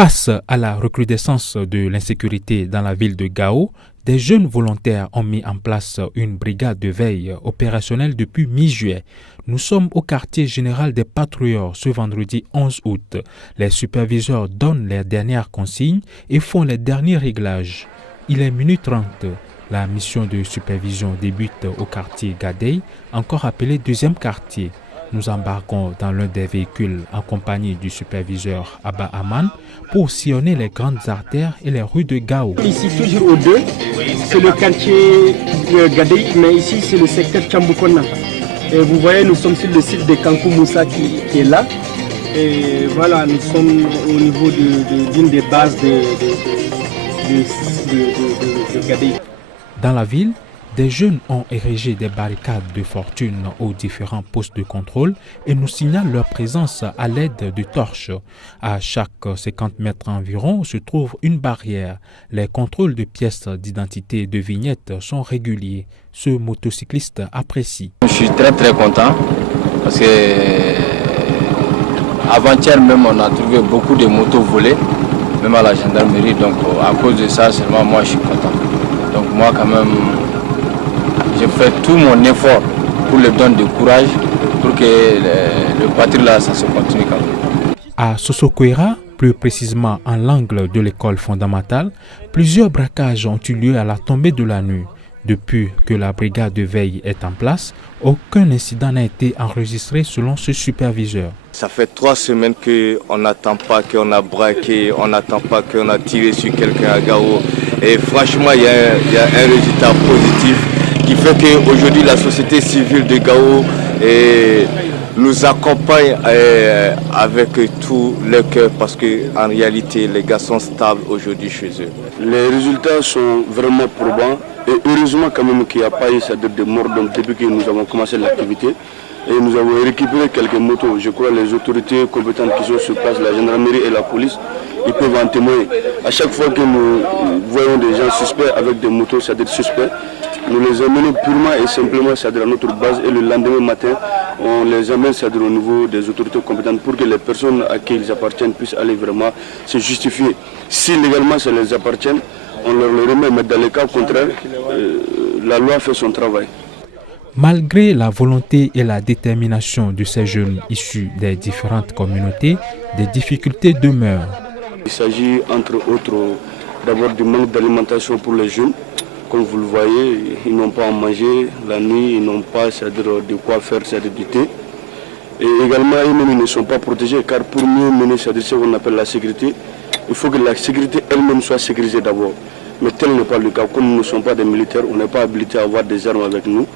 Face à la recrudescence de l'insécurité dans la ville de Gao, des jeunes volontaires ont mis en place une brigade de veille opérationnelle depuis mi-juillet. Nous sommes au quartier général des patrouilleurs ce vendredi 11 août. Les superviseurs donnent les dernières consignes et font les derniers réglages. Il est minuit 30. La mission de supervision débute au quartier Gadey, encore appelé deuxième quartier. Nous embarquons dans l'un des véhicules en compagnie du superviseur Abba Aman pour sillonner les grandes artères et les rues de Gao. Ici, toujours au 2, c'est le quartier Gadey, mais ici, c'est le secteur Chambukona. Et vous voyez, nous sommes sur le site de Kankou Moussa qui est là. Et voilà, nous sommes au niveau d'une des bases de Gadey. Dans la ville, des jeunes ont érigé des barricades de fortune aux différents postes de contrôle et nous signalent leur présence à l'aide de torches. À chaque 50 mètres environ se trouve une barrière. Les contrôles de pièces d'identité et de vignettes sont réguliers. Ce motocycliste apprécie. Je suis très content parce que avant-hier même on a trouvé beaucoup de motos volées, même à la gendarmerie. Donc à cause de ça seulement moi je suis content. Donc moi quand même je fais tout mon effort pour le donner de courage pour que le patrouille là ça se continue quand même. À Sosokwera, plus précisément en l'angle de l'école fondamentale, plusieurs braquages ont eu lieu à la tombée de la nuit. Depuis que la brigade de veille est en place, aucun incident n'a été enregistré selon ce superviseur. Ça fait 3 semaines qu'on n'attend pas qu'on a braqué, on n'attend pas qu'on a tiré sur quelqu'un à Gao. Et franchement, il y a un résultat positif qui fait qu'aujourd'hui la société civile de Gao nous accompagne avec tout le cœur parce qu'en réalité les gars sont stables aujourd'hui chez eux. Les résultats sont vraiment probants et heureusement quand même qu'il n'y a pas eu de mort depuis que nous avons commencé l'activité. Et nous avons récupéré quelques motos. Je crois que les autorités compétentes qui sont sur place, la gendarmerie et la police, ils peuvent en témoigner. À chaque fois que nous voyons des gens suspects avec des motos, c'est-à-dire suspects, nous les emmenons purement et simplement c'est-à-dire à notre base et le lendemain matin, on les amène c'est-à-dire au niveau des autorités compétentes pour que les personnes à qui ils appartiennent puissent aller vraiment se justifier. Si légalement ça les appartient, on leur le remet, mais dans les cas contraires, la loi fait son travail. Malgré la volonté et la détermination de ces jeunes issus des différentes communautés, des difficultés demeurent. Il s'agit entre autres d'abord du manque d'alimentation pour les jeunes. Comme vous le voyez, ils n'ont pas à manger la nuit, ils n'ont pas c'est-à-dire de quoi faire c'est-à-dire du thé. Et également, eux-mêmes ils ne sont pas protégés car pour mieux mener c'est-à-dire ce qu'on appelle la sécurité, il faut que la sécurité elle-même soit sécurisée d'abord. Mais tel n'est pas le cas. Comme nous ne sommes pas des militaires, on n'est pas habilité à avoir des armes avec nous.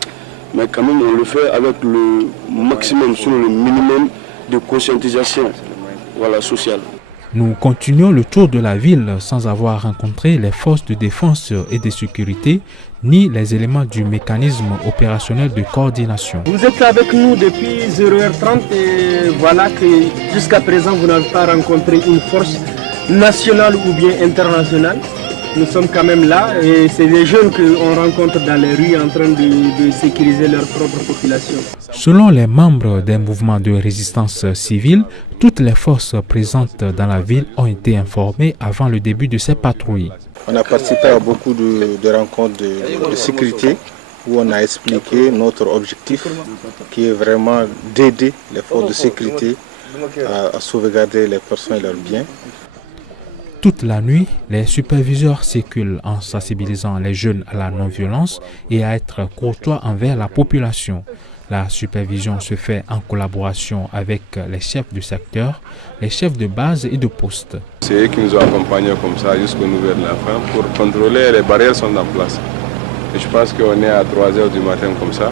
Mais quand même, on le fait avec le maximum, sur le minimum de conscientisation sociale. Nous continuons le tour de la ville sans avoir rencontré les forces de défense et de sécurité, ni les éléments du mécanisme opérationnel de coordination. Vous êtes avec nous depuis 0h30 et voilà que jusqu'à présent, vous n'avez pas rencontré une force nationale ou bien internationale. Nous sommes quand même là et c'est les jeunes qu'on rencontre dans les rues en train de sécuriser leur propre population. Selon les membres des mouvements de résistance civile, toutes les forces présentes dans la ville ont été informées avant le début de ces patrouilles. On a participé à beaucoup de rencontres de sécurité où on a expliqué notre objectif qui est vraiment d'aider les forces de sécurité à sauvegarder les personnes et leurs biens. Toute la nuit, les superviseurs circulent en sensibilisant les jeunes à la non-violence et à être courtois envers la population. La supervision se fait en collaboration avec les chefs du secteur, les chefs de base et de poste. C'est eux qui nous ont accompagnés comme ça jusqu'au nouvel de la fin pour contrôler, les barrières sont en place. Et je pense qu'on est à 3h du matin comme ça.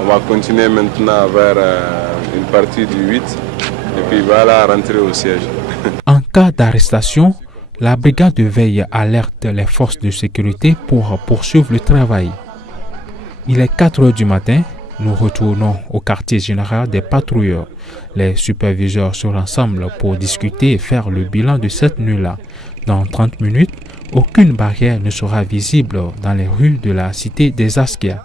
On va continuer maintenant vers une partie du 8 et puis voilà rentrer au siège. En cas d'arrestation, la brigade de veille alerte les forces de sécurité pour poursuivre le travail. Il est 4h du matin, nous retournons au quartier général des patrouilleurs. Les superviseurs se rassemblent pour discuter et faire le bilan de cette nuit-là. Dans 30 minutes, aucune barrière ne sera visible dans les rues de la cité des Askia.